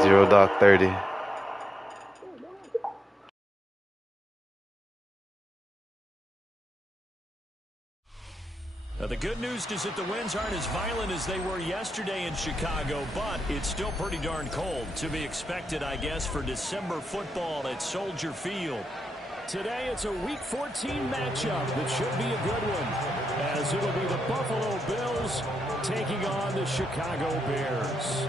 0.30. Now, the good news is that the winds aren't as violent as they were yesterday in Chicago, but it's still pretty darn cold. To be expected, I guess, for December football at Soldier Field. Today, it's a Week 14 matchup that should be a good one, as it'll be the Buffalo Bills taking on the Chicago Bears.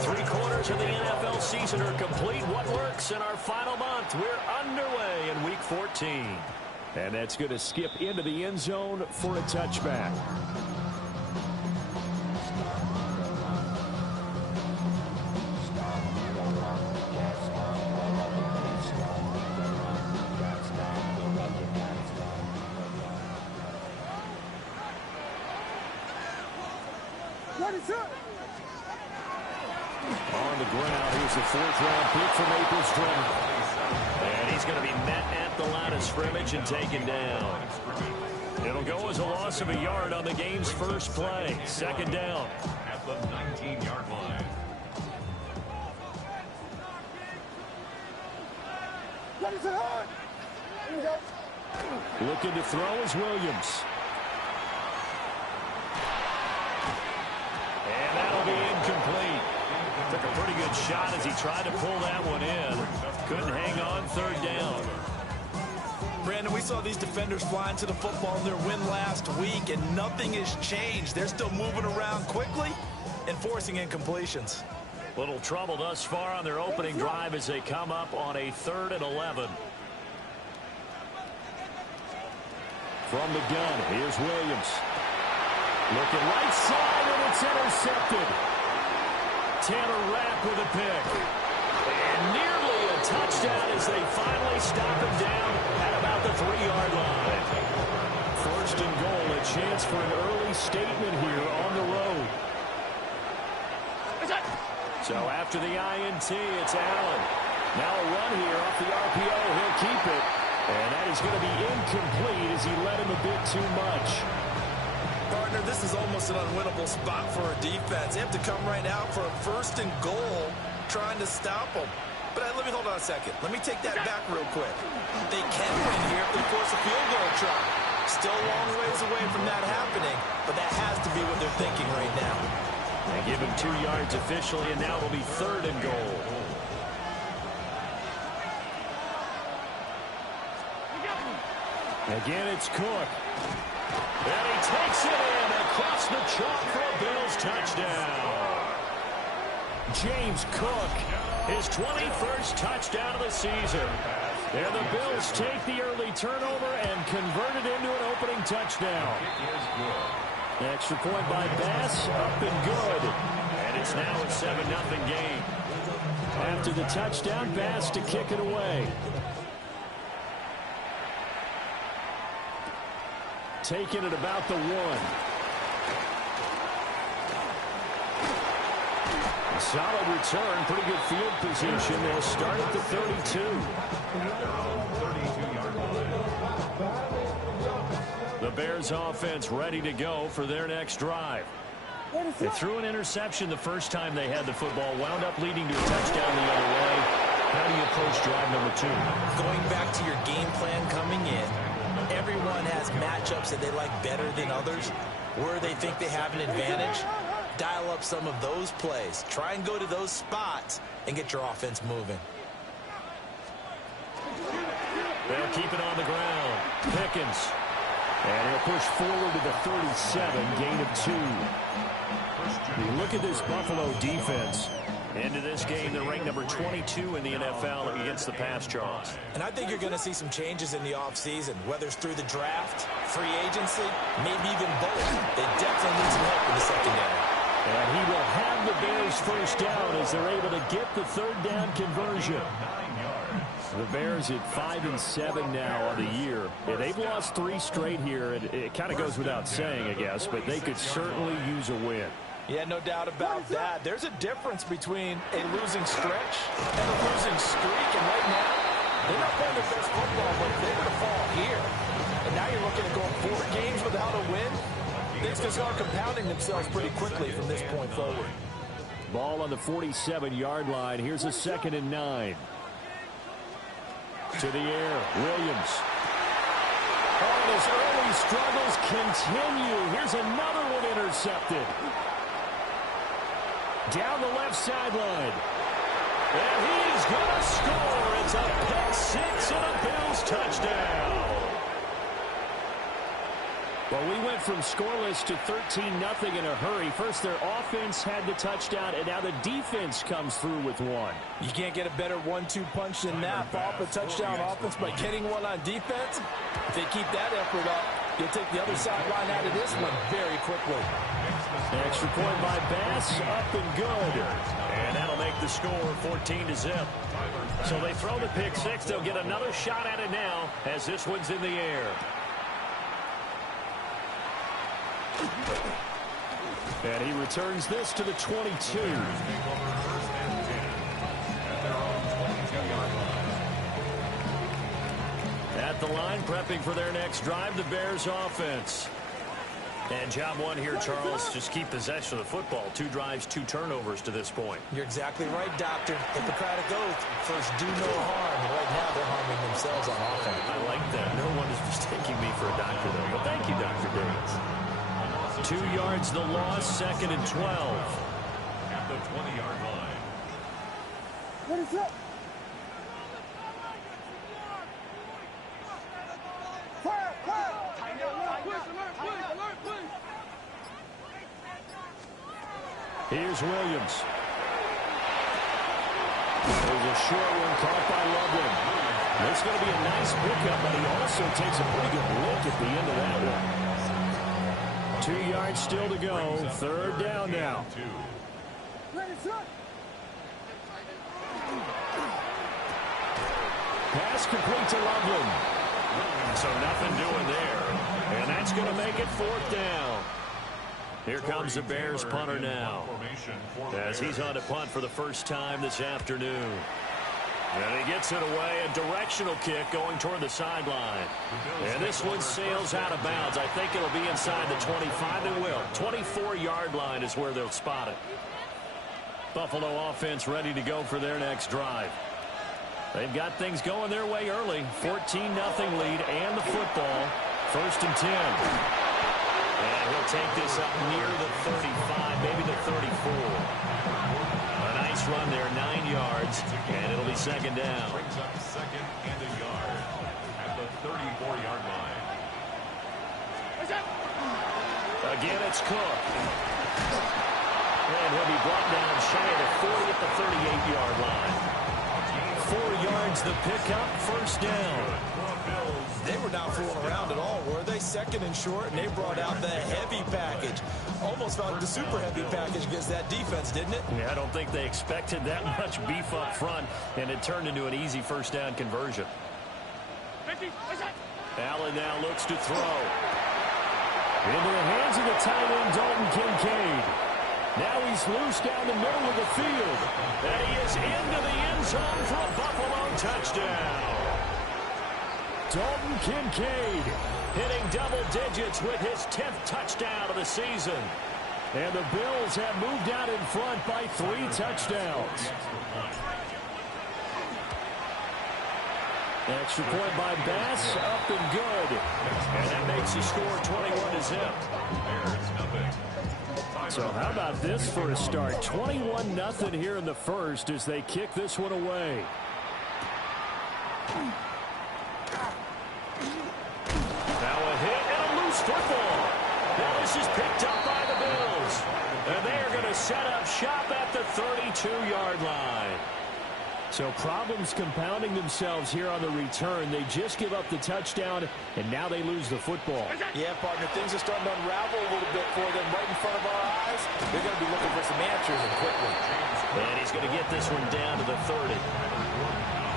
Three-quarters of the NFL season are complete. What works in our final month? We're underway in Week 14. And that's going to skip into the end zone for a touchback. On the ground, here's the fourth-round pick from April's draft. And he's going to be met at the line of scrimmage and taken down. It'll go as a loss of a yard on the game's first play. Second down. At the 19-yard line. Looking to throw is Williams. And that'll be incomplete. Took a pretty good shot as he tried to pull that one in. Couldn't hang on. Third down. Brandon, we saw these defenders flying to the football in their win last week, and nothing has changed. They're still moving around quickly and forcing incompletions. Little trouble thus far on their opening drive as they come up on a 3rd and 11. From the gun, here's Williams. Looking right side, and it's intercepted. Tanner Rapp with a pick. And nearly a touchdown as they finally stop him down at about the 3-yard line. First and goal, a chance for an early statement here on the road. So after the INT, it's Allen. Now a run here off the RPO. He'll keep it. And that is going to be incomplete as he led him a bit too much. Partner, this is almost an unwinnable spot for a defense. They have to come right out for a first and goal, trying to stop them. But let me hold on a second. Let me take that back real quick. They can win here if they force a field goal try. Still a long ways away from that happening, but that has to be what they're thinking right now. They give him 2 yards officially, and now it'll be 3rd and goal. Again, it's Cook. And he takes it in across the chalk for a Bills touchdown. James Cook, his 21st touchdown of the season. And the Bills take the early turnover and convert it into an opening touchdown. Extra point by Bass, up and good. And it's now a 7-0 game. After the touchdown, Bass to kick it away. Taking it about the 1. A solid return, pretty good field position. They'll start at the 32. The Bears offense ready to go for their next drive. They threw an interception the first time they had the football, wound up leading to a touchdown the other way. How do you approach drive number 2? Going back to your game plan coming in, everyone has matchups that they like better than others. Where they think they have an advantage, dial up some of those plays. Try and go to those spots and get your offense moving. They'll keep it on the ground. Pickens. And he'll push forward to the 37, gain of 2. You look at this Buffalo defense. Into this game, they're ranked number 22 in the NFL against the pass, Charles. And I think you're going to see some changes in the offseason, whether it's through the draft, free agency, maybe even both. They definitely need some help in the secondary. And he will have the Bears first down as they're able to get the third down conversion. The Bears at 5-7 now on the year. They've lost 3 straight here. It kind of goes without saying, I guess, but they could certainly use a win. Yeah, no doubt about that. There's a difference between a losing stretch and a losing streak. And right now, they're not playing their best football, but they're going to fall here. And now you're looking at going 4 games without a win. Things can start compounding themselves pretty quickly from this point forward. Ball on the 47-yard line. Here's a 2nd and 9. To the air, Williams. Oh, his early struggles continue. Here's another one intercepted. Down the left sideline. And he's going to score. It's a pick 6 and a Bills touchdown. Well, we went from scoreless to 13-0 in a hurry. First, their offense had the touchdown, and now the defense comes through with one. You can't get a better 1-2 punch than that. Off a touchdown offense by getting one on defense. If they keep that effort up, you'll take the other sideline out of this one very quickly. Extra point by Bass, up and good. And that'll make the score 14-0. So they throw the pick 6. They'll get another shot at it now as this one's in the air. And he returns this to the 22. At the line, prepping for their next drive, the Bears offense. And job one here, Charles, just keep possession of the football. 2 drives, 2 turnovers to this point. You're exactly right, Doctor. Hippocratic oath. First, do no harm. Right now, they're harming themselves on offense. I like that. No one is mistaking me for a doctor, though. But thank you, Dr. Davis. 2 yards the loss, 2nd and 12. At the 20-yard line. What is up? Fire! Fire! Here's Williams. There's a short one caught by Loveland. It's going to be a nice pickup, but he also takes a pretty good look at the end of that one. 2 yards still to go. 3rd down now. Pass complete to Loveland. So nothing doing there. And that's going to make it 4th down. Here comes the Bears punter now, as he's on to punt for the first time this afternoon. And he gets it away, a directional kick going toward the sideline. And this one sails out of bounds. I think it'll be inside the 25. It will. 24-yard line is where they'll spot it. Buffalo offense ready to go for their next drive. They've got things going their way early. 14-0 lead and the football. 1st and 10. And he'll take this up near the 35, maybe the 34. A nice run there, 9 yards, and it'll be 2nd down. Brings up 2nd and a yard at the 34-yard line. Again, it's Cook. And he'll be brought down shy of the 40 at the 38-yard line. 4 yards the pickup, 1st down. They were not fooling around at all, were they? 2nd and short, and they brought out the heavy package. Almost found the super heavy package against that defense, didn't it? Yeah, I don't think they expected that much beef up front, and it turned into an easy 1st down conversion. Allen now looks to throw. Into the hands of the tight end, Dalton Kincaid. Now he's loose down the middle of the field. And he is into the end zone for a Buffalo touchdown. Dalton Kincaid hitting double digits with his 10th touchdown of the season. And the Bills have moved out in front by 3 touchdowns. Extra point by Bass, up and good. And that makes the score 21-0. So how about this for a start? 21-0 here in the first as they kick this one away. Now a hit and a loose football. Now this is picked up by the Bills. And they are going to set up shop at the 32-yard line. So problems compounding themselves here on the return. They just give up the touchdown, and now they lose the football. Yeah, partner, things are starting to unravel a little bit for them right in front of our eyes. They're going to be looking for some answers and quickly. And he's going to get this one down to the 30.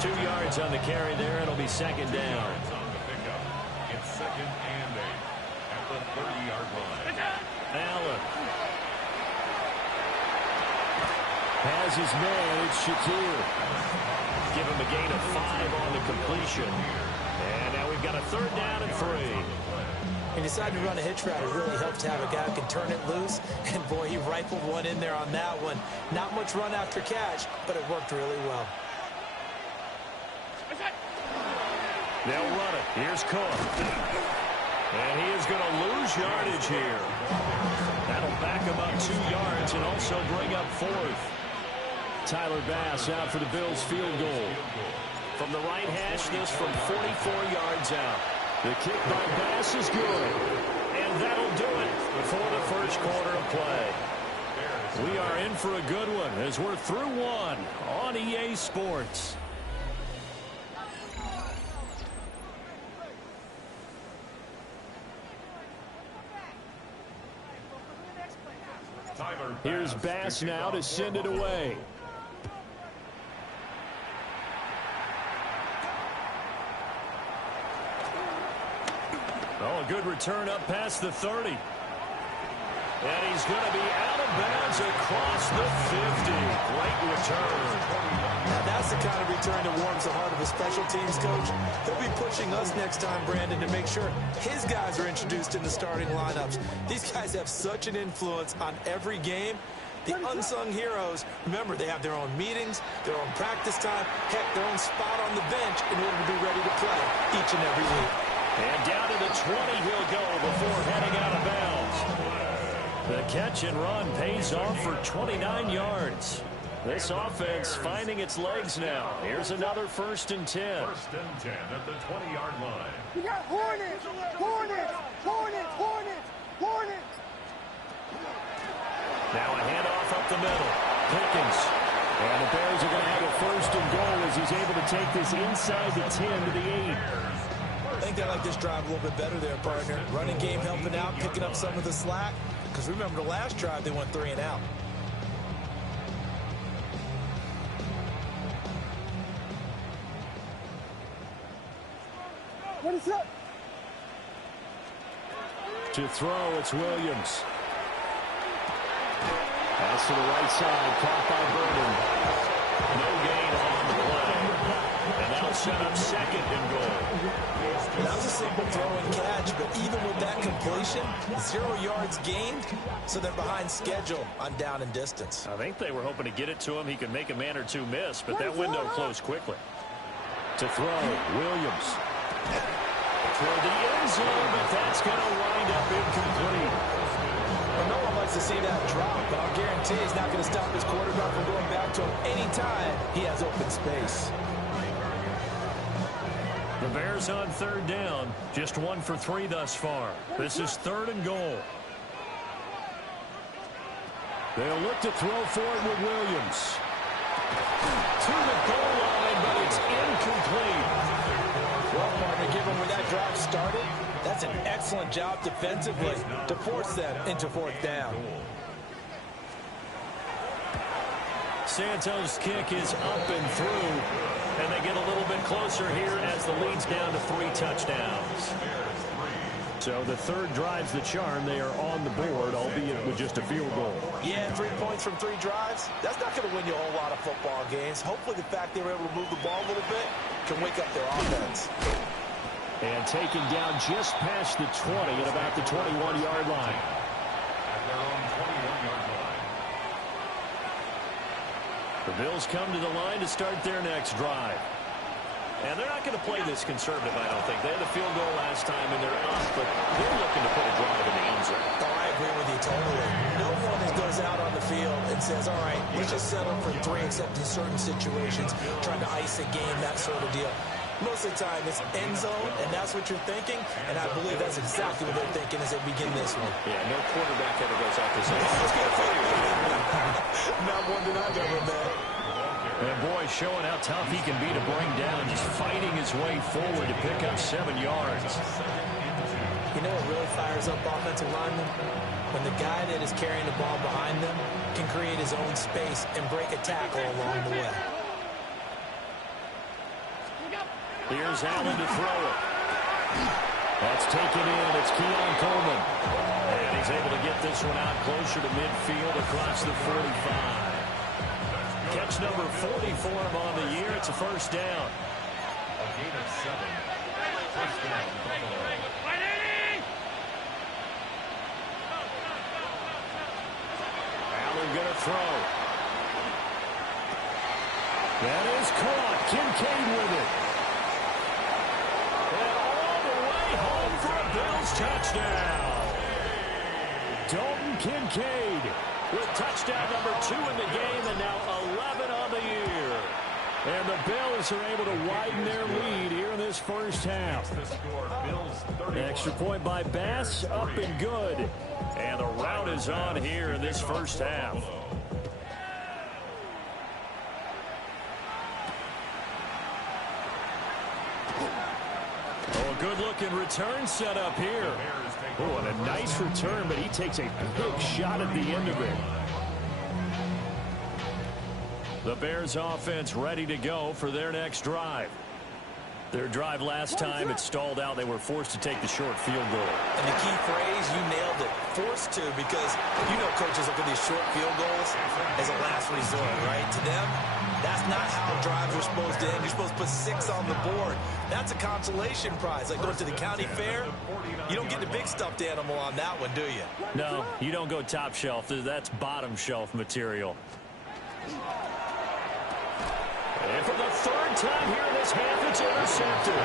2 yards on the carry there. It'll be second down. It's second and 8 at the 30-yard line. Allen has his man. It's Shakir. Give him a gain of 5 on the completion. And now we've got a third down and 3. He decided to run a hitch route. It really helps to have a guy who can turn it loose. And, boy, he rifled one in there on that one. Not much run after catch, but it worked really well. They'll run it. Here's Cook. And he is going to lose yardage here. That'll back him up 2 yards and also bring up 4th. Tyler Bass out for the Bills field goal. From the right hash, this from 44 yards out. The kick by Bass is good. And that'll do it before the first quarter of play. We are in for a good one as we're through one on EA Sports. Here's Bass now to send it away. Oh, a good return up past the 30. And he's going to be out of bounds across the 50. Great return. Now that's the kind of return that warms the heart of a special teams coach. He'll be pushing us next time, Brandon, to make sure his guys are introduced in the starting lineups. These guys have such an influence on every game. The unsung heroes, remember, they have their own meetings, their own practice time, heck, their own spot on the bench in order to be ready to play each and every week. And down to the 20 he'll go before heading out of bounds. The catch and run pays off for 29 yards. This offense finding its legs now. Here's another 1st and 10. 1st and 10 at the 20-yard line. We got Hornets! Hornets! Hornets! Hornets! Hornets! Now a handoff up the middle. Pickens. And the Bears are going to have a 1st and goal as he's able to take this inside the 10 to the 8. I think they like this drive a little bit better there, partner. Running game helping out, picking up some of the slack. Because remember, the last drive, they went 3 and out. What is up? To throw, it's Williams. Pass to the right side, caught by Burden. No gain on the play. And that'll set up 2nd and goal. That was a simple throw and catch, but even with that completion, 0 yards gained, so they're behind schedule on down and distance. I think they were hoping to get it to him. He could make a man or two miss, but that window closed quickly. To throw, Williams. Toward the end zone, but that's going to wind up incomplete. Well, no one likes to see that drop, but I'll guarantee he's not going to stop his quarterback from going back to him anytime he has open space. The Bears on 3rd down, just 1 for 3 thus far. This is 3rd and goal. They'll look to throw for it with Williams. To the goal line, but it's incomplete. Well, partner, given where that drive started, that's an excellent job defensively to force them into 4th down. Santos' kick is up and through, and they get a little bit closer here as the lead's down to 3 touchdowns. So the 3rd drive's the charm. They are on the board, albeit with just a field goal. Yeah, 3 points from 3 drives. That's not going to win you a whole lot of football games. Hopefully the fact they were able to move the ball a little bit can wake up their offense. And taken down just past the 20 at about the 21-yard line. At their own 21-yard line. The Bills come to the line to start their next drive. And they're not going to play this conservative, I don't think. They had a field goal last time, and they're up, but they're looking to put a drive in the end zone. Oh, I agree with you totally. No one goes out on the field and says, all right, let's just settle for 3 except in certain situations, trying to ice a game, that sort of deal. Most of the time, it's end zone, and that's what you're thinking, and I believe that's exactly what they're thinking as they begin this one. Yeah, no quarterback ever goes out this end. Not one that I've ever met. And boy, showing how tough he can be to bring down, just fighting his way forward to pick up 7 yards. You know what really fires up offensive linemen? When the guy that is carrying the ball behind them can create his own space and break a tackle along the way. Here's Allen to throw it. That's taken in. It's Keon Coleman. And he's able to get this one out closer to midfield across the 45. Catch number 40 for him on the year. It's a first down. A gain of 7. First down, Buffalo. Allen going to throw. That is caught. Kincaid with it. And all the way home for a Bills touchdown. Dalton Kincaid with touchdown number 2 in the game, and now 11 on the year. And the Bills are able to widen their lead here in this first half. The score, Bills 31. Extra point by Bass, up and good. And the rout is on here in this first half. Oh, a good-looking return set up here. Oh, and a nice return, but he takes a big shot at the end of it. The Bears offense ready to go for their next drive. Their drive last time, it stalled out. They were forced to take the short field goal. And the key phrase, you nailed it, forced to, because you know coaches look at these short field goals as a last resort, right? To them, that's not how drives are supposed to end. You're supposed to put 6 on the board. That's a consolation prize. Like going to the county fair, you don't get the big stuffed animal on that one, do you? No, you don't go top shelf. That's bottom shelf material. And for the 3rd time here in this half, it's intercepted.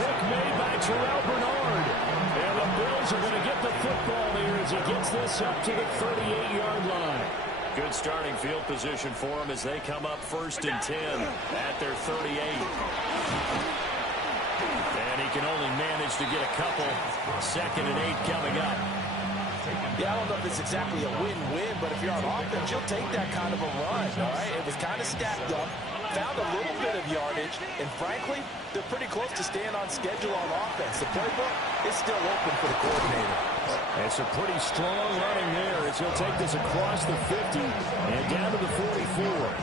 Pick made by Terrell Bernard. And the Bills are going to get the football here as he gets this up to the 38-yard line. Good starting field position for him as they come up 1st and 10 at their 38. And he can only manage to get a couple. 2nd and 8 coming up. Yeah, I don't know if it's exactly a win-win, but if you're on offense, you'll take that kind of a run, all right? It was kind of stacked up, found a little bit of yardage, and frankly, they're pretty close to staying on schedule on offense. The playbook is still open for the coordinator. It's a pretty strong running there as he'll take this across the 50 and down to the 44.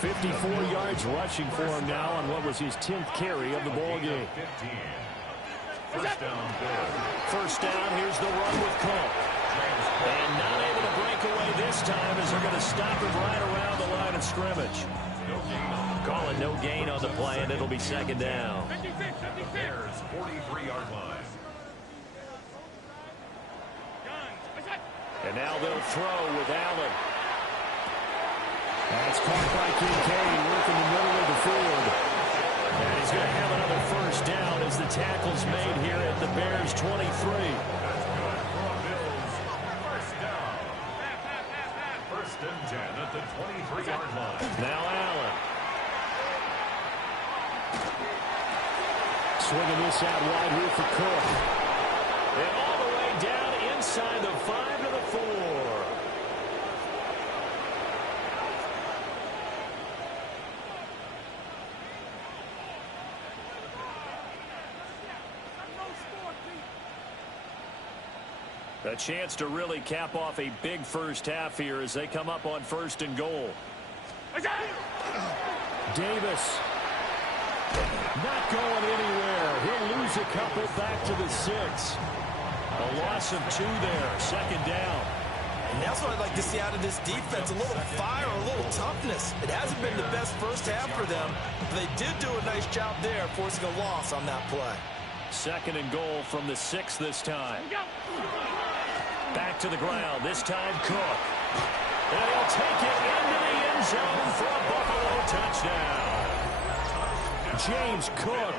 54 yards rushing for him now on what was his 10th carry of the ball game. 15. First down, Bills. First down, here's the run with Cook. And not able to break away this time as they're going to stop him right around the line of scrimmage. No gain on the Call it no gain on the play, and it'll be 2nd down. At the Bears' 43-yard line. And now they'll throw with Allen. That's caught by Kincaid working the middle of the field. And he's going to have another first down as the tackle's made here at the Bears' 23. That's good for the Bills. First down. 1st and 10 at the 23-yard line. Now Allen. Swinging this out wide here for Cook. And all the way down inside the 5 to the 4. A chance to really cap off a big first half here as they come up on 1st and goal. Davis not going anywhere. He'll lose a couple back to the 6. A loss of 2 there. 2nd down. And that's what I'd like to see out of this defense. A little fire, a little toughness. It hasn't been the best first half for them, but they did do a nice job there forcing a loss on that play. 2nd and goal from the 6 this time. Back to the ground. This time Cook. And he'll take it into the end zone for a Buffalo touchdown. James Cook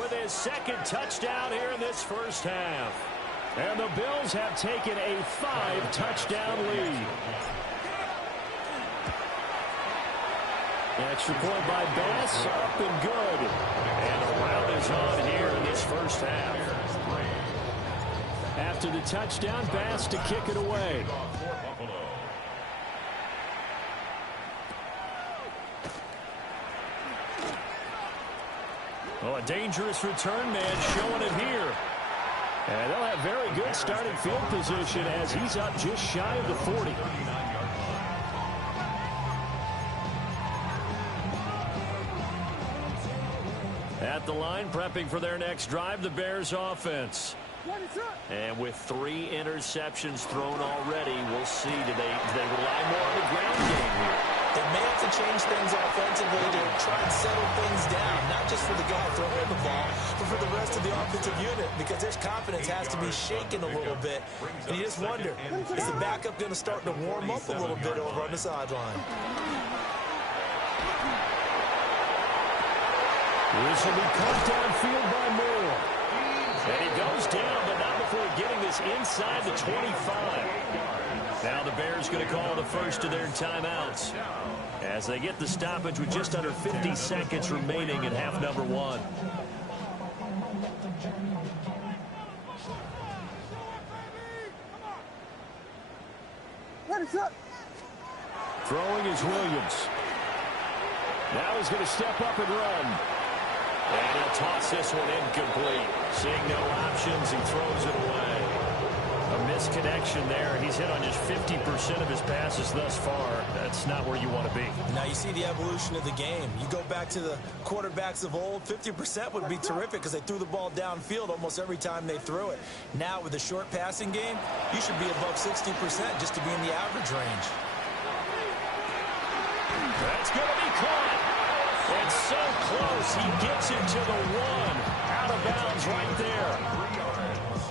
with his 2nd touchdown here in this first half. And the Bills have taken a 5-touchdown lead. Extra point by Bass, up and good. And the round is on here in this first half. After the touchdown, Bass to kick it away. Oh, a dangerous return man showing it here. And they'll have very good starting field position as he's up just shy of the 40. At the line, prepping for their next drive, the Bears offense. And with 3 interceptions thrown already, we'll see. Do they rely more on the ground game here? They may have to change things offensively to try and settle things down, not just for the guy throwing the ball, but for the rest of the offensive unit, because their confidence has to be shaken a little bit. And you just wonder, is the backup going to start to warm up a little bit over on the sideline? This will be caught downfield by Moore. And he goes down, but not before getting this inside the 25. Now the Bears going to call the first of their timeouts as they get the stoppage with just under 50 seconds remaining in half number 1. Throwing is Williams. Now he's going to step up and run. And he'll toss this one incomplete. Seeing no options, he throws it away. A misconnection there. He's hit on just 50% of his passes thus far. That's not where you want to be. Now you see the evolution of the game. You go back to the quarterbacks of old, 50% would be terrific because they threw the ball downfield almost every time they threw it. Now with the short passing game, you should be above 60% just to be in the average range. That's going to be caught. And so close, he gets it to the 1. Out of bounds right there.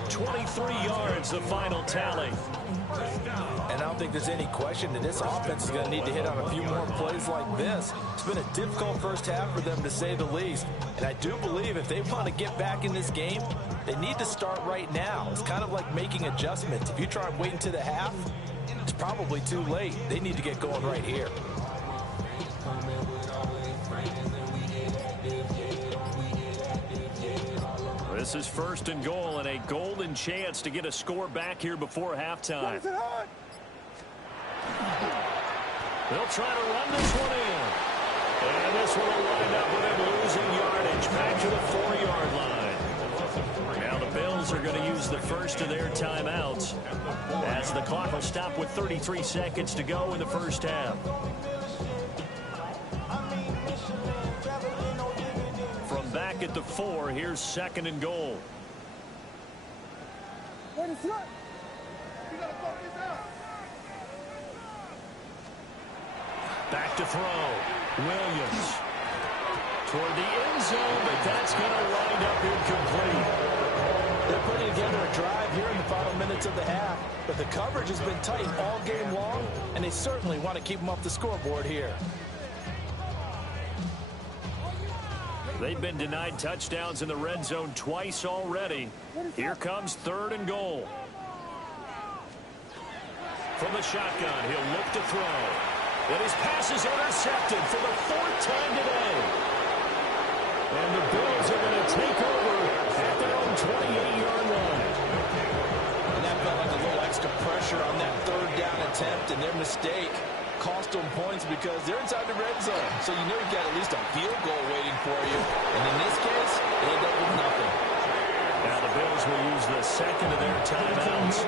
23 yards, the final tally. And I don't think there's any question that this offense is going to need to hit on a few more plays like this. It's been a difficult first half for them, to say the least. And I do believe if they want to get back in this game, they need to start right now. It's kind of like making adjustments. If you try and wait until the half, it's probably too late. They need to get going right here. This is first and goal and a golden chance to get a score back here before halftime. They'll try to run this one in. And this one will wind up with him losing yardage back to the 4-yard line. Now the Bills are going to use the first of their timeouts as the clock will stop with 33 seconds to go in the first half. Back at the 4, here's second and goal. Back to throw. Williams toward the end zone, but that's going to wind up incomplete. They're putting together a drive here in the final minutes of the half, but the coverage has been tight all game long, and they certainly want to keep them off the scoreboard here. They've been denied touchdowns in the red zone twice already. Here comes third and goal. From the shotgun, he'll look to throw. And his pass is intercepted for the 4th time today. And the Bills are going to take over at their own 28-yard line. And that felt like a little extra pressure on that 3rd down attempt, and their mistake cost them points because they're inside the red zone. So you know you've got at least a field goal waiting for you. And in this case, they end up with nothing. Now the Bills will use the second of their timeouts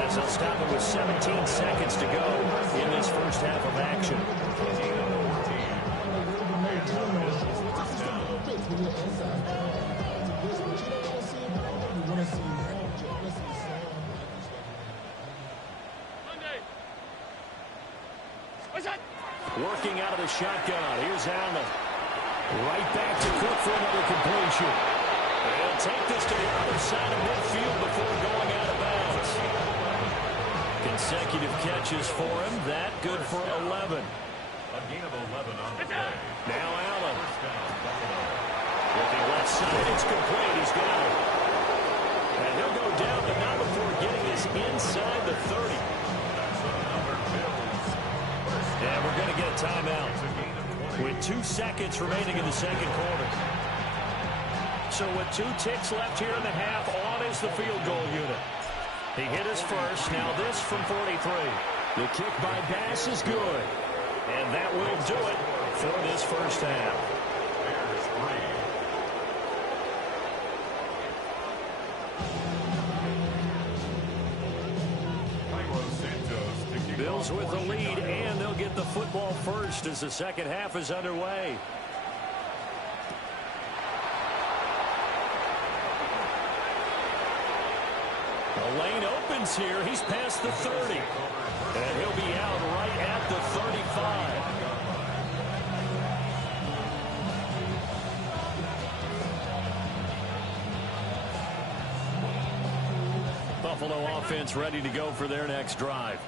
as they'll stop it with 17 seconds to go in this first half of action. Working out of the shotgun. Here's Allen. Right back to Cook for another completion. They'll take this to the other side of midfield before going out of bounds. Consecutive catches for him. That good for 11. A gain of 11 on the play. Now Allen. Looking left side. It's complete. He's got it. And he'll go down, but not before getting this inside the 30. And we're going to get a timeout with 2 seconds remaining in the second quarter. So with 2 ticks left here in the half, on is the field goal unit. He hit us first. Now this from 43. The kick by Bass is good. And that will do it for this first half. Bears 3, Bills with the lead, and they'll get the football first as the second half is underway. The lane opens here. He's past the 30. And he'll be out right at the 35. Buffalo offense ready to go for their next drive.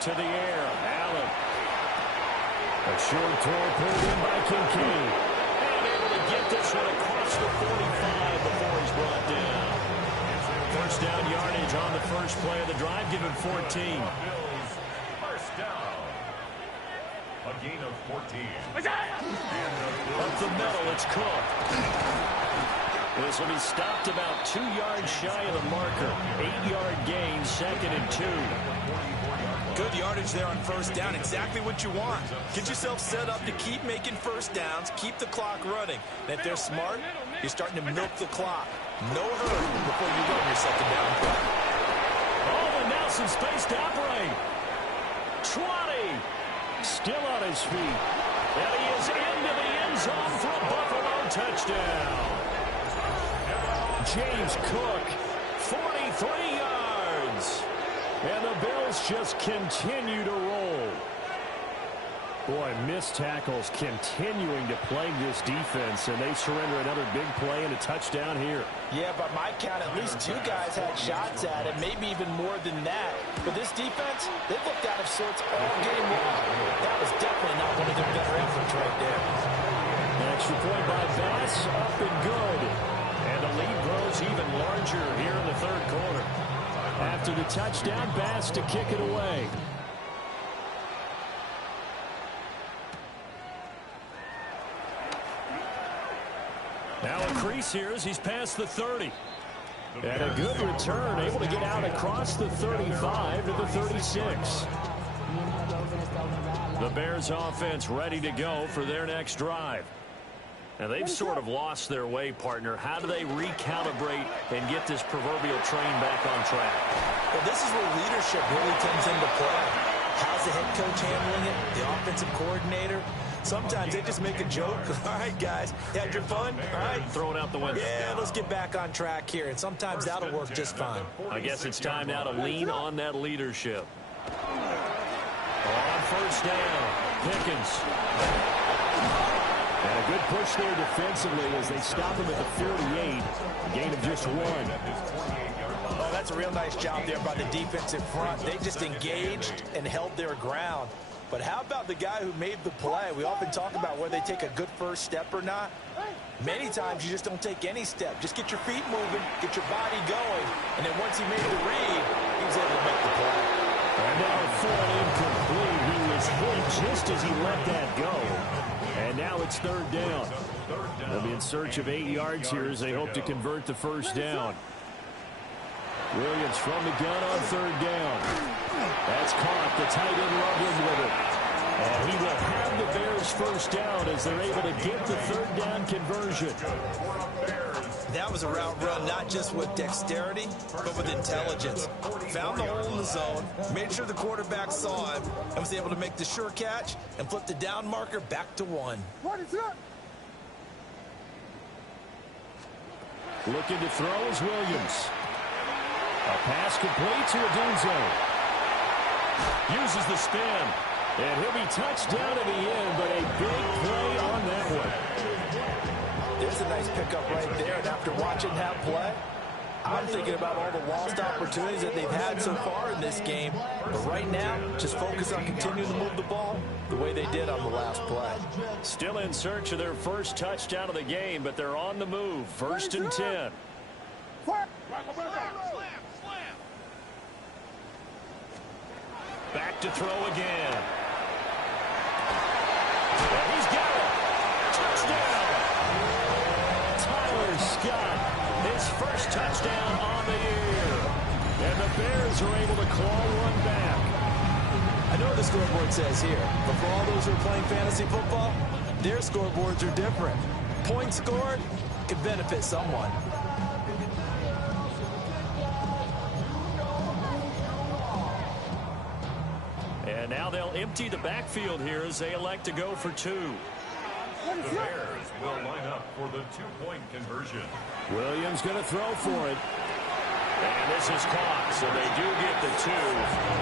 To the air, Allen. A short throw pulled in by Kincaid. And able to get this one across the 45 before he's brought down. First down yardage on the first play of the drive, given 14. First down. A gain of 14. Up the middle, it's Cook. This will be stopped about 2 yards shy of the marker. 8-yard gain, second and 2. Good yardage there on first down. Exactly what you want. Get yourself set up to keep making first downs, keep the clock running. And if they're smart, you're starting to milk the clock. No hurry before you run your second down play. Oh, and now some space to operate. 20. Still on his feet. And he is into the end zone for a Buffalo touchdown. James Cook, 43 yards. And the Bills just continue to roll. Boy, missed tackles continuing to plague this defense, and they surrender another big play and a touchdown here. Yeah, by my count, at least 2 guys had shots at it, maybe even more than that. But this defense, they've looked out of sorts all game long. That was definitely not one of their better efforts right there. An extra point by Bass, up and good. And the lead grows even larger here in the third quarter. After the touchdown, Bass to kick it away. Now a crease here as he's past the 30. And a good return, able to get out across the 35 to the 36. The Bears offense ready to go for their next drive. Now they've sort of lost their way, partner. How do they recalibrate and get this proverbial train back on track? Well, this is where leadership really comes into play. How's the head coach handling it? The offensive coordinator? Sometimes they just make a joke. All right, guys, you had your fun? All right. Throw it out the window. Yeah, let's get back on track here. And sometimes that'll work just fine. I guess it's time now to lean on that leadership. On first down, Pickens. And a good push there defensively as they stop him at the 48. A gain of just 1. Oh, that's a real nice job there by the defensive front. They just engaged and held their ground. But how about the guy who made the play? We often talk about whether they take a good first step or not. Many times you just don't take any step. Just get your feet moving, get your body going, and then once he made the read, he was able to make the play. And now a full incomplete. He was hit just as he let that go. And now it's third down. They'll be in search of 8 yards here as they hope to convert the first down. Williams from the gun on third down. That's caught. The tight end rubbing with it. And he will have the Bears first down as they're able to get the third down conversion. That was a route run not just with dexterity, but with intelligence. Found the hole in the zone, made sure the quarterback saw him, and was able to make the sure catch and flip the down marker back to 1. Looking to throw is Williams. A pass complete to Adunzo. Uses the spin. And he'll be touched down in the end, but a big play on that one. There's a nice pickup right there, and after watching that play, I'm thinking about all the lost opportunities that they've had so far in this game. But right now, just focus on continuing to move the ball the way they did on the last play. Still in search of their first touchdown of the game, but they're on the move. First and 10. Back to throw again. And he's got it. Touchdown. Tyler Scott, his first touchdown on the year. And the Bears are able to claw one back. I know what the scoreboard says here, but for all those who are playing fantasy football, their scoreboards are different. Points scored could benefit someone. now they'll empty the backfield here as they elect to go for 2. The Bears will line up for the two-point conversion. Williams going to throw for it. And this is caught, so they do get the 2.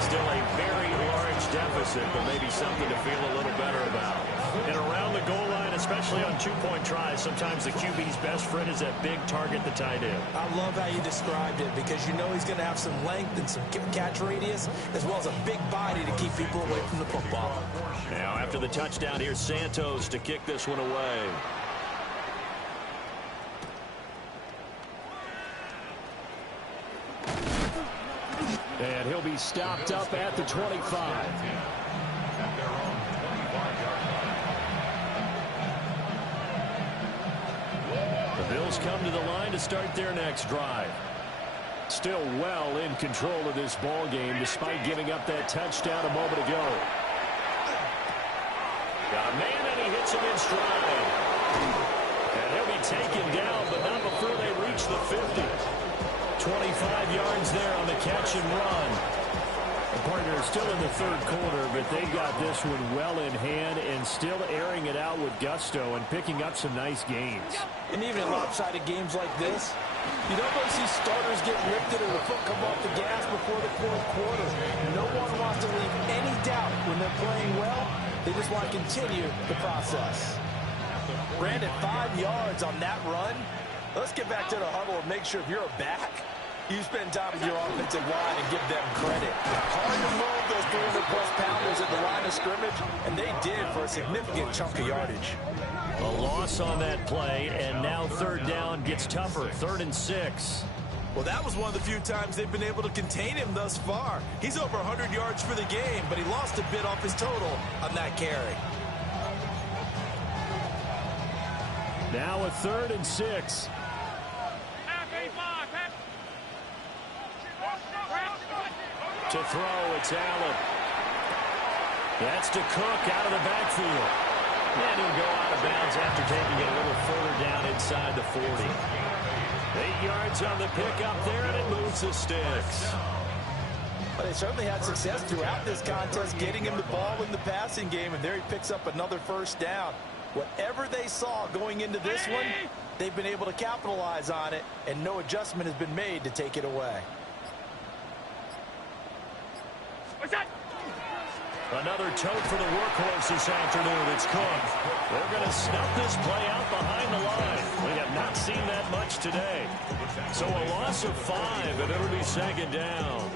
Still a very large deficit, but maybe something to feel a little better about. And around the goal line, especially on two-point tries, sometimes the QB's best friend is that big target, the tight end. I love how you described it because you know he's going to have some length and some catch radius as well as a big body to keep people away from the football. Now after the touchdown, here's Santos to kick this one away. And he'll be stopped up at the 25. The Bills come to the line to start their next drive. Still well in control of this ball game despite giving up that touchdown a moment ago. Got a man and he hits him in stride. And he'll be taken down, but not before they reach the 50. 25 yards there on the catch and run. The partner is still in the third quarter, but they've got this one well in hand and still airing it out with gusto and picking up some nice gains. And even in lopsided games like this, you don't really see starters get lifted or the foot come off the gas before the fourth quarter. No one wants to leave any doubt when they're playing well. They just want to continue the process. Brandon, 5 yards on that run. Let's get back to the huddle and make sure if you're a back, you spend time with your offensive line and give them credit. Hard to move those 300-plus pounders at the line of scrimmage, and they did for a significant chunk of yardage. A loss on that play, and now third down gets tougher. 3rd and 6. Well, that was one of the few times they've been able to contain him thus far. He's over 100 yards for the game, but he lost a bit off his total on that carry. Now a 3rd and 6. To throw, it's Allen. That's to Cook out of the backfield. And he'll go out of bounds after taking it a little further down inside the 40. 8 yards on the pickup there, and it moves the sticks. But they certainly had success throughout this contest, getting him the ball in the passing game, and there he picks up another first down. Whatever they saw going into this one, they've been able to capitalize on it, and no adjustment has been made to take it away. Another tote for the workhorse this afternoon. It's Cook. They're going to snuff this play out behind the line. We have not seen that much today. So a loss of 5, and it'll be 2nd down.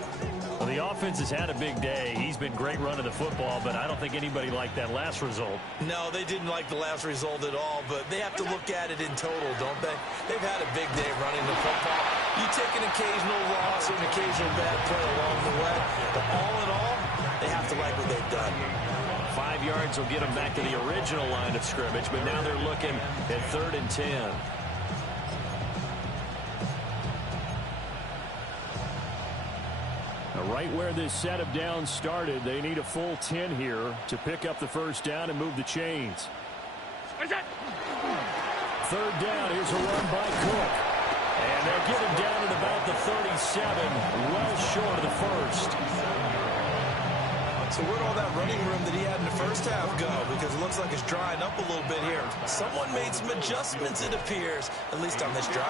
Well, the offense has had a big day. He's been great running the football, but I don't think anybody liked that last result. No, they didn't like the last result at all, but they have to look at it in total, don't they? They've had a big day running the football. You take an occasional loss or an occasional bad play along the way, but all in all, they have to like what they've done. 5 yards will get them back to the original line of scrimmage, but now they're looking at 3rd and 10. Right where this set of downs started, they need a full 10 here to pick up the first down and move the chains. 3rd down, here's a run by Cook. And they'll get him down at about the 37, well short of the first. So where'd all that running room that he had in the first half go? Because it looks like it's drying up a little bit here. Someone made some adjustments, it appears, at least on this drive.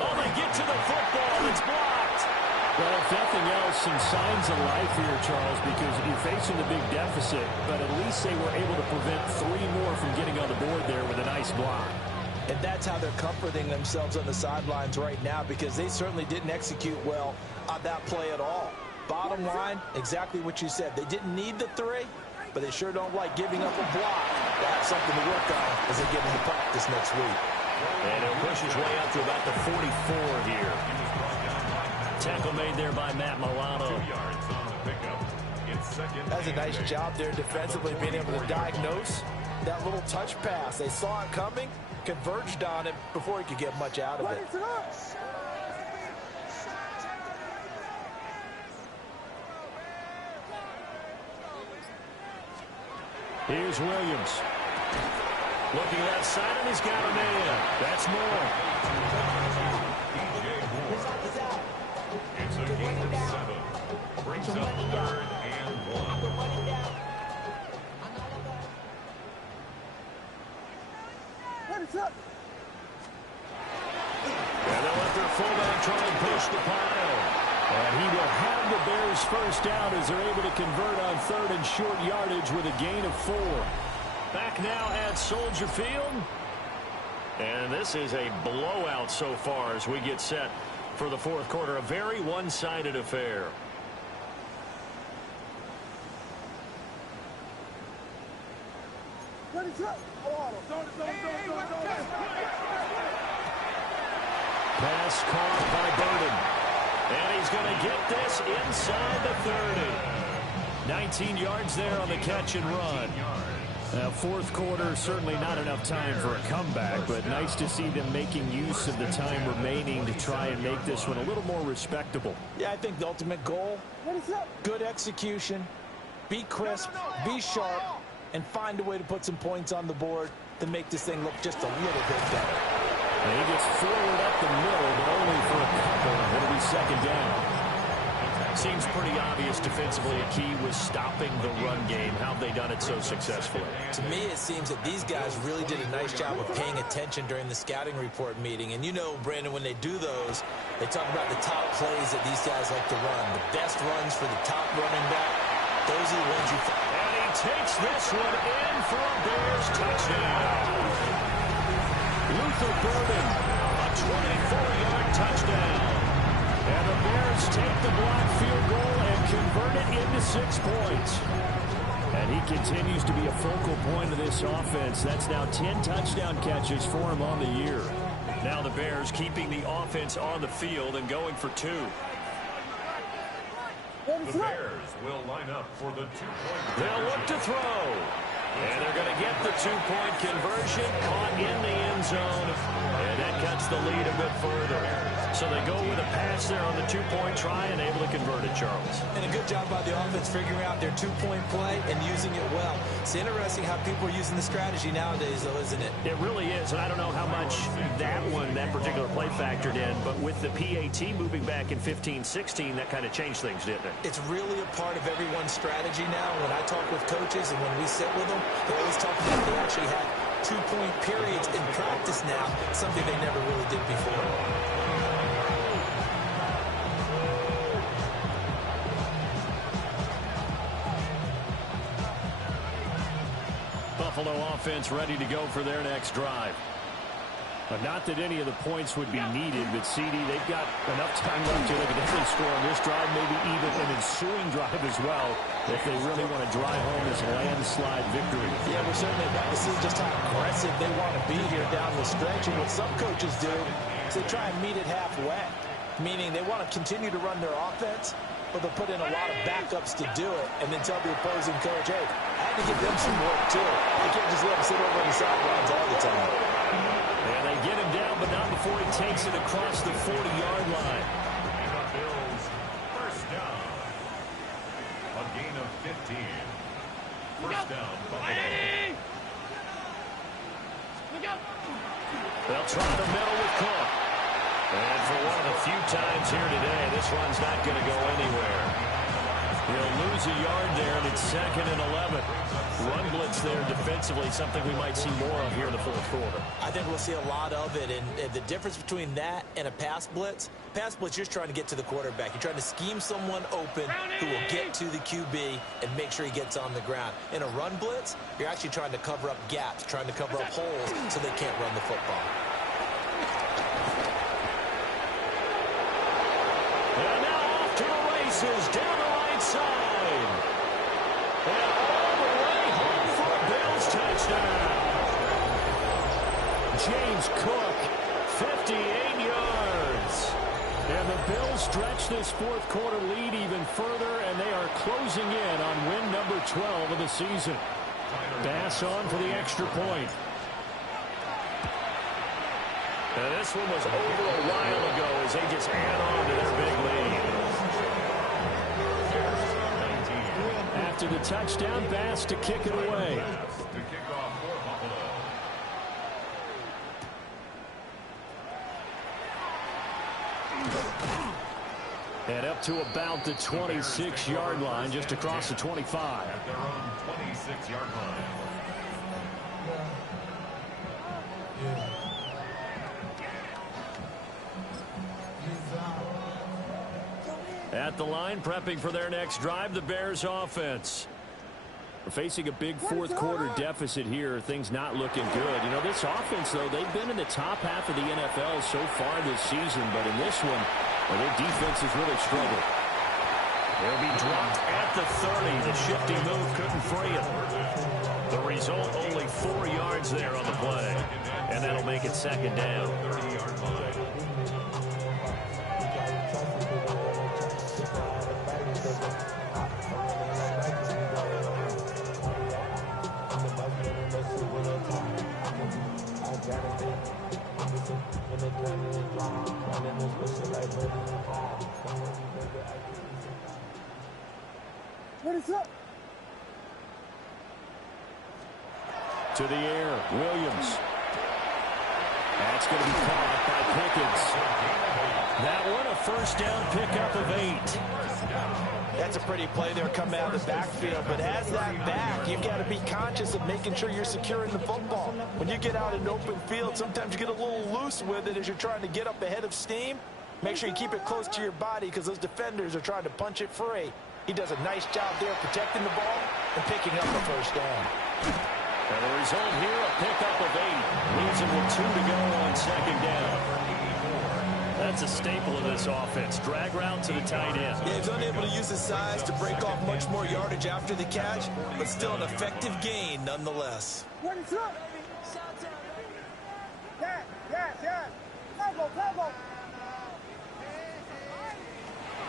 Oh, they get to the football. It's blocked. Well, if nothing else, some signs of life here, Charles, because you're facing the big deficit, but at least they were able to prevent 3 more from getting on the board there with a nice block. And that's how they're comforting themselves on the sidelines right now, because they certainly didn't execute well on that play at all. Bottom line, exactly what you said. They didn't need the 3, but they sure don't like giving up a block. They have something to work on as they get into practice next week. And he'll push his way up to about the 44 here. Tackle made there by Matt Milano. 2 yards on the pickup. It's 2nd. That's a nice job there defensively, being able to diagnose that little touch pass. They saw it coming, converged on it before he could get much out of it. Here's Williams. Looking left side, and he's got a man. That's Moore. It's a gain of 7. Brings up 3rd and 1. push the pile. And he will have the Bears first down as they're able to convert on third and short yardage with a gain of 4. Back now at Soldier Field. And this is a blowout so far as we get set for the fourth quarter. A very one-sided affair. Pass caught by Burden. And he's going to get this inside the 30. 19 yards there on the catch and run. Fourth quarter, certainly not enough time for a comeback, but nice to see them making use of the time remaining to try and make this one a little more respectable. Yeah, I think the ultimate goal, good execution, be crisp, be sharp, and find a way to put some points on the board to make this thing look just a little bit better. And he gets forward up the middle, but only for a couple. It'll be second down. Seems pretty obvious defensively a key was stopping the run game. How have they done it so successfully? To me, it seems that these guys really did a nice job of paying attention during the scouting report meeting. And you know, Brandon, when they do those, they talk about the top plays that these guys like to run. The best runs for the top running back, those are the ones you find. And he takes this one in for a Bears touchdown. Luther Burden, a 24-yard touchdown. And the Bears take the blocked field goal and convert it into 6 points. And he continues to be a focal point of this offense. That's now 10 touchdown catches for him on the year. Now the Bears keeping the offense on the field and going for 2. The Bears will line up for the 2-point. They'll look to throw. And they're going to get the 2-point conversion, caught in the end zone. And that cuts the lead a bit further. So they go with a pass there on the 2-point try and able to convert it, Charles. And a good job by the offense figuring out their 2-point play and using it well. It's interesting how people are using the strategy nowadays, though, isn't it? It really is, and I don't know how much that particular play factored in, but with the PAT moving back in 15-16, that kind of changed things, didn't it? It's really a part of everyone's strategy now. When I talk with coaches and when we sit with them, they always talk about they actually have 2-point periods in practice now, something they never really did before. Buffalo offense ready to go for their next drive. But not that any of the points would be needed, but CD, they've got enough time left to definitely score on this drive, maybe even an ensuing drive as well, if they really want to drive home this landslide victory. Yeah, we're certainly about to see just how aggressive they want to be here down the stretch. And what some coaches do is they try and meet it halfway, meaning they want to continue to run their offense, but they'll put in a lot of backups to do it and then tell the opposing coach, hey, I had to give them some work too. You can't just let them sit over on the sidelines all the time. And they get him down, but not before he takes it across the 40-yard line. Bills first down. A gain of 15. First down, Buffalo. They'll try the middle with Cook. And for one of the few times here today, this one's not going to go anywhere. He'll lose a yard there, and it's 2nd and 11. Run blitz there defensively, something we might see more of here in the fourth quarter. I think we'll see a lot of it, and the difference between that and a pass blitz, you're just trying to get to the quarterback. You're trying to scheme someone open who will get to the QB and make sure he gets on the ground. In a run blitz, you're actually trying to cover up gaps, trying to cover up holes so they can't run the football. And now off to the races, down the right side. And all the way home for a Bills touchdown. James Cook, 58 yards. And the Bills stretch this fourth quarter lead even further, and they are closing in on win number 12 of the season. Bass on for the extra point. And this one was over a while ago as they just add on to their big lead. After the touchdown, Bass to kick it away. To kick off for Buffalo. And up to about the 26-yard line, just across the 25. At their own 26-yard line. At the line, prepping for their next drive, the Bears offense. We're facing a big fourth quarter deficit here. Things not looking good. You know, this offense, though, they've been in the top half of the NFL so far this season. But in this one, well, their defense has really struggled. They'll be dropped at the 30. The shifty move couldn't free him. The result, only 4 yards there on the play. And that'll make it second down. What is up? To the air, Williams. That's going to be caught by Pickens. That one, a first down pickup of 8. That's a pretty play there coming out of the backfield. But as that back, you've got to be conscious of making sure you're securing the football. When you get out in open field, sometimes you get a little loose with it as you're trying to get up ahead of steam. Make sure you keep it close to your body because those defenders are trying to punch it free. He does a nice job there protecting the ball and picking up the first down. And the result here, a pickup of 8. Leaves him with 2 to go on second down. That's a staple of this offense. Drag route to the tight end. Yeah, he's unable to use his size to break off much more yardage after the catch, but still an effective gain nonetheless. What is up? Yes. Tackle.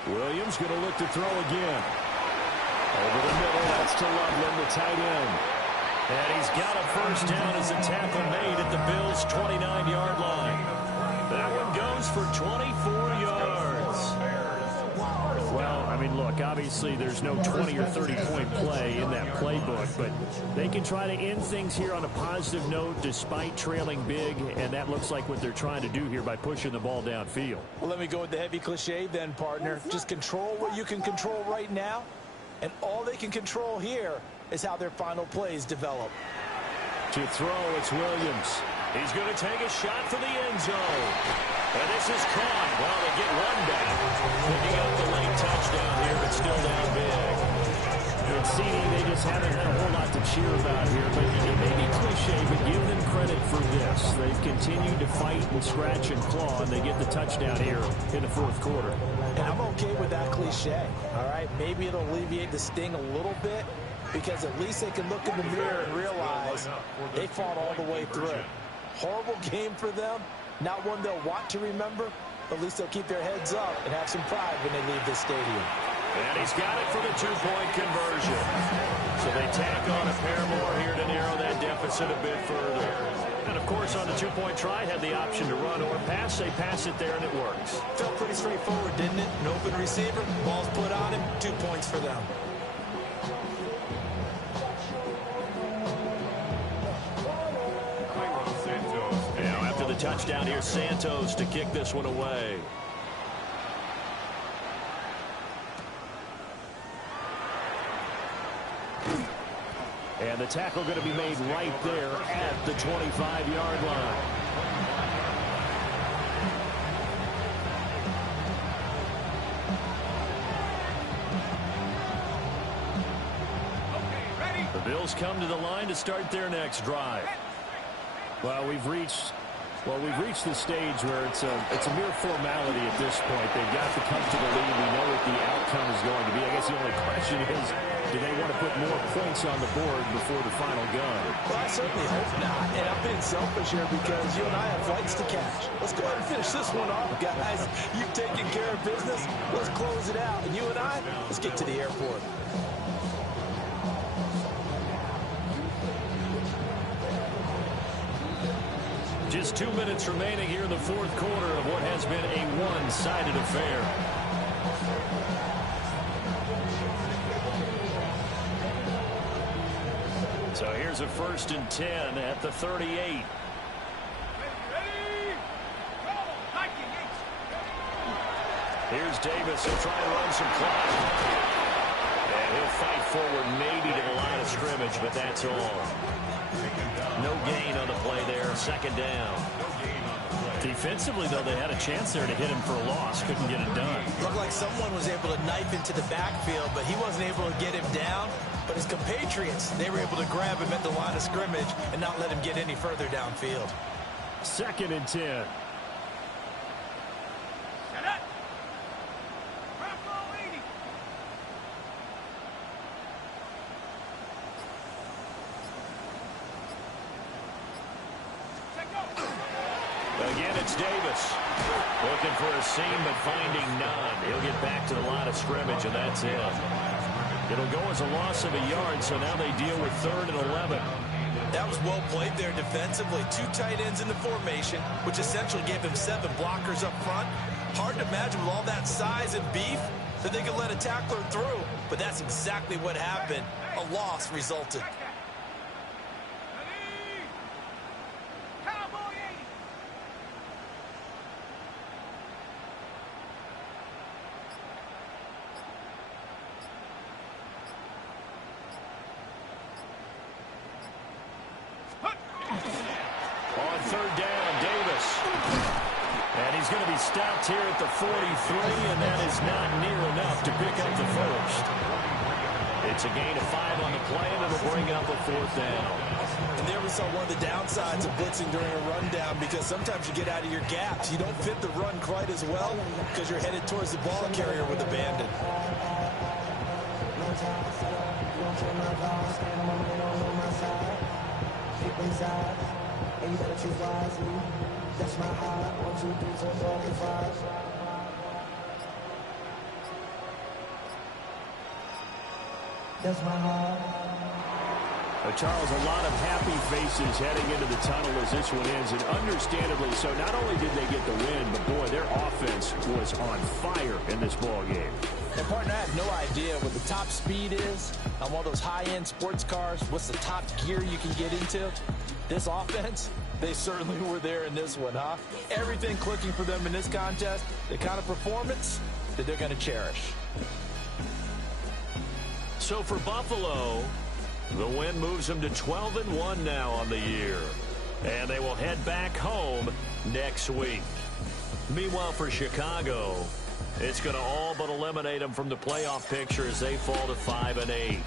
Williams going to look to throw again. Over the middle, that's to Loveland, the tight end. And he's got a first down as a tackle made at the Bills' 29-yard line. That one goes for 24 yards. Well, I mean, look, obviously there's no 20 or 30-point play in that playbook, but they can try to end things here on a positive note despite trailing big, and that looks like what they're trying to do here by pushing the ball downfield. Well, let me go with the heavy cliche then, partner. Just control what you can control right now, and all they can control here is how their final plays develop. To throw, it's Williams. He's going to take a shot for the end zone. And this is caught. Well, they get one back. Picking up the late touchdown here, but still down big. Good seeding. They just haven't had a whole lot to cheer about here. But it may be cliche, but give them credit for this. They've continued to fight and scratch and claw, and they get the touchdown here in the fourth quarter. And I'm okay with that cliche, all right? Maybe it'll alleviate the sting a little bit, because at least they can look in the mirror and realize they fought all the way through. Horrible game for them. Not one they'll want to remember, but at least they'll keep their heads up and have some pride when they leave this stadium. And he's got it for the two-point conversion. So they tack on a pair more here to narrow that deficit a bit further. And, of course, on the two-point try, had the option to run or pass. They pass it there, and it works. Felt pretty straightforward, didn't it? An open receiver, ball's put on him, 2 points for them. The touchdown here, Santos to kick this one away. And the tackle going to be made right there at the 25-yard line. The Bills come to the line to start their next drive. Well, we've reached the stage where it's a mere formality at this point. They've got the comfortable lead. We know what the outcome is going to be. I guess the only question is, do they want to put more points on the board before the final gun? Well, I certainly hope not. And I'm being selfish here because you and I have flights to catch. Let's go ahead and finish this one off, guys. You've taken care of business. Let's close it out. And you and I, let's get to the airport. Just 2 minutes remaining here in the fourth quarter of what has been a one-sided affair. So here's a 1st and 10 at the 38. Here's Davis. He'll try and run some clock. And he'll fight forward maybe to the line of scrimmage, but that's all. No gain on the play there. 2nd down. Defensively, though, they had a chance there to hit him for a loss. Couldn't get it done. Looked like someone was able to knife into the backfield, but he wasn't able to get him down. But his compatriots, they were able to grab him at the line of scrimmage and not let him get any further downfield. 2nd and 10. Again, it's Davis. Looking for a seam, but finding none. He'll get back to the line of scrimmage, and that's it. It'll go as a loss of a yard, so now they deal with 3rd and 11. That was well played there defensively. 2 tight ends in the formation, which essentially gave him 7 blockers up front. Hard to imagine with all that size and beef that they could let a tackler through, but that's exactly what happened. A loss resulted. On 3rd down, Davis. And he's going to be stopped here at the 43, and that is not near enough to pick up the first. It's a gain of 5 on the play, and it'll bring up a 4th down. And there we saw one of the downsides of blitzing during a rundown, because sometimes you get out of your gaps. You don't fit the run quite as well because you're headed towards the ball carrier with abandon. Inside, and you better choose wisely. That's my heart. 1, 2, 3, 4, 5. That's my heart. Charles, a lot of happy faces heading into the tunnel as this one ends, and understandably so. Not only did they get the win, but boy, their offense was on fire in this ball game. And partner, I have no idea what the top speed is on one of those high-end sports cars. What's the top gear you can get into? This offense, they certainly were there in this one, huh? Everything clicking for them in this contest, the kind of performance that they're going to cherish. So for Buffalo, the win moves them to 12-1 now on the year. And they will head back home next week. Meanwhile, for Chicago, it's going to all but eliminate them from the playoff picture as they fall to 5-8.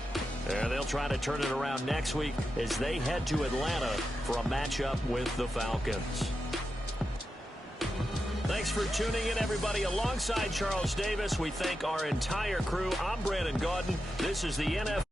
And they'll try to turn it around next week as they head to Atlanta for a matchup with the Falcons. Thanks for tuning in, everybody. Alongside Charles Davis, we thank our entire crew. I'm Brandon Gaudin. This is the NFL.